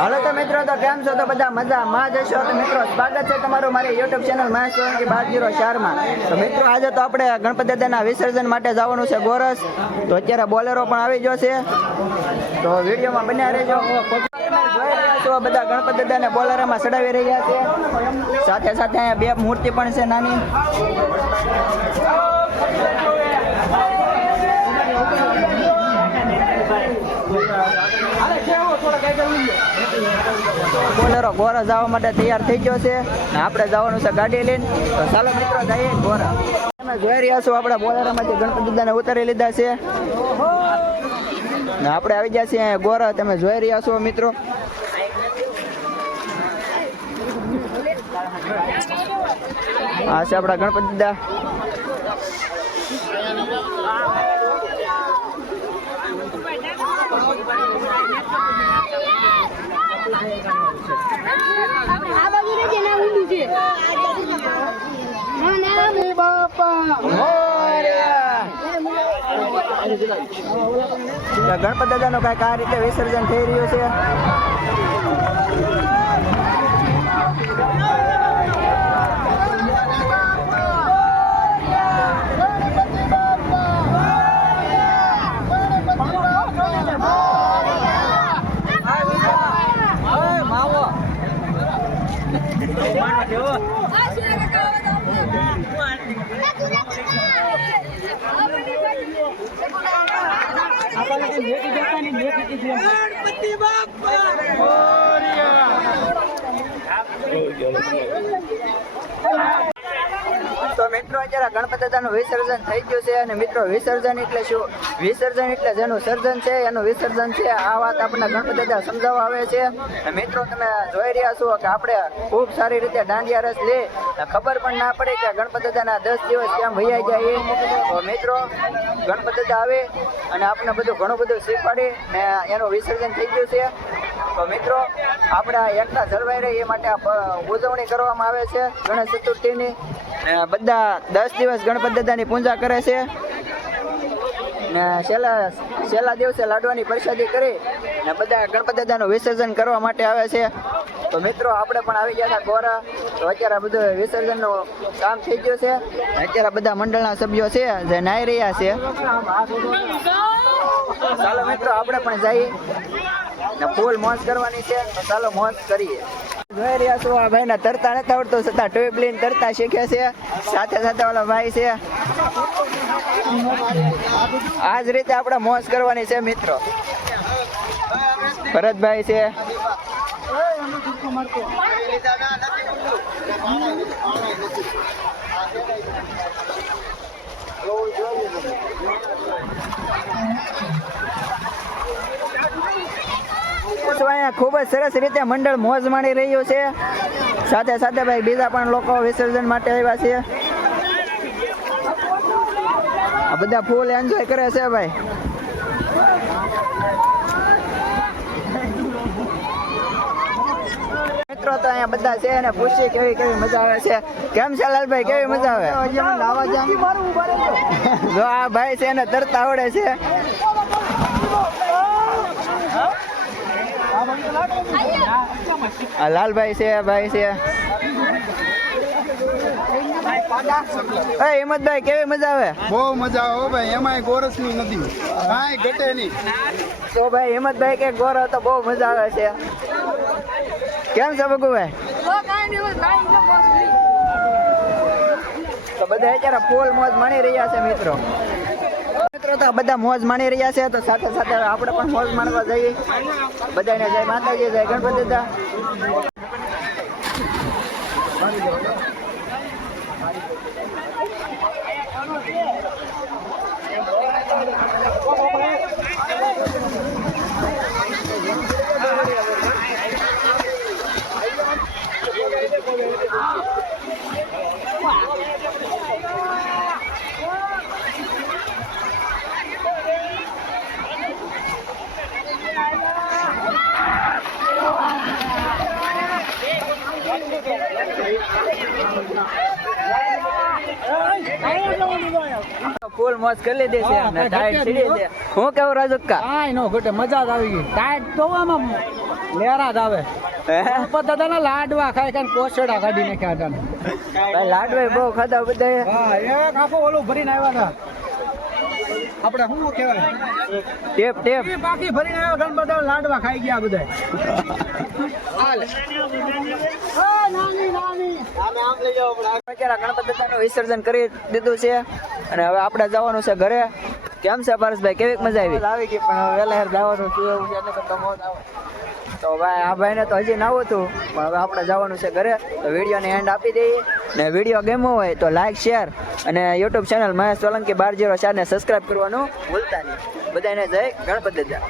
હાલો તો મિત્રો, તો કેમ છો? તો બધા મજામાં જશો. તો મિત્રો, સ્વાગત છે તમારું મારી યુટ્યુબ ચેનલ મહેશ સોલંકી 1204 માં. તો મિત્રો, આજે તો આપણે ગણપતિ દાદાના વિસર્જન માટે જવાનું છે ગોરસ. તો અત્યારે બોલેરો પણ આવી ગયો છે, તો વિડીયોમાં બન્યા રહેજો. જોઈ રહ્યા છો બધા ગણપતિ દાદાને બોલેરોમાં ચડાવી રહ્યા છે. સાથે સાથે અહીંયા બે મૂર્તિ પણ છે નાની. બોલેરો ગોરા જવા માટે તૈયાર થઈ ગયો છે ને આપણે જવાનું છે ગાડી લઈને. તો ચાલો મિત્રો જઈએ ગોરા. તમે જોઈ રહ્યા છો આપણે બોલેરોમાંથી ગણપતિ દાદાને ઉતારી લીધા છે ને આપણે આવી ગયા છીએ ગોરા. તમે જોઈ રહ્યા છો મિત્રો. આ છે આપણા ગણપતિ દાદા. ગણપતિ દાદા નું કઈક આ રીતે વિસર્જન થઈ રહ્યું છે. ગણપતિ બાપ્પા તો મિત્રો, અત્યારે ગણપતિ દાદાનું વિસર્જન થઈ ગયું છે. અને મિત્રો, વિસર્જન એટલે શું? વિસર્જન એટલે જેનું સર્જન છે એનું વિસર્જન છે. આ વાત આપણને ગણપતિ દાદા સમજાવવા આવે છે. મિત્રો, તમે જોઈ રહ્યા છો કે આપણે ખૂબ સારી રીતે દાંડિયા રસ લે, ખબર પણ ના પડે કે ગણપતિ દાદાના 10 દિવસ કેમ વૈયા જાય. તો મિત્રો, ગણપતિ દાદા આવે અને આપણને બધું ઘણું બધું શીખવાડી ને એનું વિસર્જન થઈ ગયું છે. તો મિત્રો, આપણે એકતા જળવાઈ રહી એ માટે ઉજવણી કરવામાં આવે છે ગણેશ ચતુર્થીની. બધા 10 દિવસ ગણપતિ દાદાની પૂજા કરે છે ને છેલ્લા દિવસે લાડવાની પ્રસાદી કરી ને બધા ગણપતિ દાદાનું વિસર્જન કરવા માટે આવે છે. તો મિત્રો, આપણે પણ આવી ગયા હતા ગોરા. તો અત્યારે બધું વિસર્જનનું કામ થઈ ગયું છે. અત્યારે બધા મંડળના સભ્યો છે જે નાહી રહ્યા છે. ચાલો મિત્રો, આપણે પણ જઈએ ને ફૂલ મોજ કરવાની છે. તો ચાલો મોજ કરીએ. જોઈ રહ્યા છો આ ભાઈને તરતા નથી આવડતું, છતાં ટ્યુબ લઈને તરતા શીખે છે. સાથે સાથે ઓલા ભાઈ છે. આ જ રીતે આપણે મોજ કરવાની છે મિત્રો. ભરતભાઈ છે. અહીંયા ખૂબ જ સરસ રીતે મંડળ મોજ માણી રહ્યું છે. સાથે સાથે ભાઈ બીજા પણ લોકો વિસર્જન માટે આવ્યા છે. આ બધા ફૂલ એન્જોય કરે છે ભાઈ. મિત્રો, તો અહીંયા બધા છે અને પૂછી કેવી મજા આવે છે. કેમ છે લાલભાઈ, કેવી મજા આવે? જો આ ભાઈ છે એને તરતા આવડે છે. આ લાલભાઈ છે, ભાઈ છે. હિંમતભાઈ, કેવી મજા આવે? બહુ મજા આવે ભાઈ. એમાંય ગોરસની નથી, કાંઈ ઘટે નહીં. તો ભાઈ હિંમતભાઈ કે ગોરો તો બહુ મજા આવે છે. કેમ છે બગુભાઈ? તો બધા અત્યારે ફૂલ મોજ માણી રહ્યા છે મિત્રો. તો બધા મોજ માણી રહ્યા છે. તો સાથે સાથે આપણે પણ મોજ માણવા જઈએ. બધાને જય માતાજી, જય ગણપતિ દાદા. ફૂલ મોજ કરી લીધી છે અને ટાઈટ સીડી છે. હું કેવું રાજુકા? કાંઈ નો ઘટે, મજા જ આવી ગઈ. ટાઈટ તો આમાં લેરા જ આવે હે? ગણપત દાદાના લાડવા ખાય ખાય કોસડા કાઢી નાખ્યા હતા ભાઈ લાડવાય બહુ ખાધા બધા. હા એક આખો ઓલું ભરીને આવ્યા હતા આપણે શું કહેવાય ટેપ ટેપ. એ બાકી ભરીને આવ્યા ગણપત દાદા લાડવા ખાઈ ગયા બધા અત્યારે ગણપત દાદાનું વિસર્જન કરી દીધું છે અને હવે આપણે જવાનું છે ઘરે. કેમ છે પરેશભાઈ, કેવી મજા આવી ગઈ? પણ વહેલા યાર જવાનું છે એવું છે એટલે તો મોજ આવે. તો ભાઈ આ ભાઈને તો હજી નાવું હતું પણ હવે આપણે જવાનું છે ઘરે. તો વિડીયોને એન્ડ આપી દઈએ ને વિડીયો ગમ્યો હોય તો લાઈક શેર અને યુટ્યુબ ચેનલ મહેશ સોલંકી 1204 ને સબસ્ક્રાઈબ કરવાનું ભૂલતા નહીં. બધાને જય ગણપત દાદા.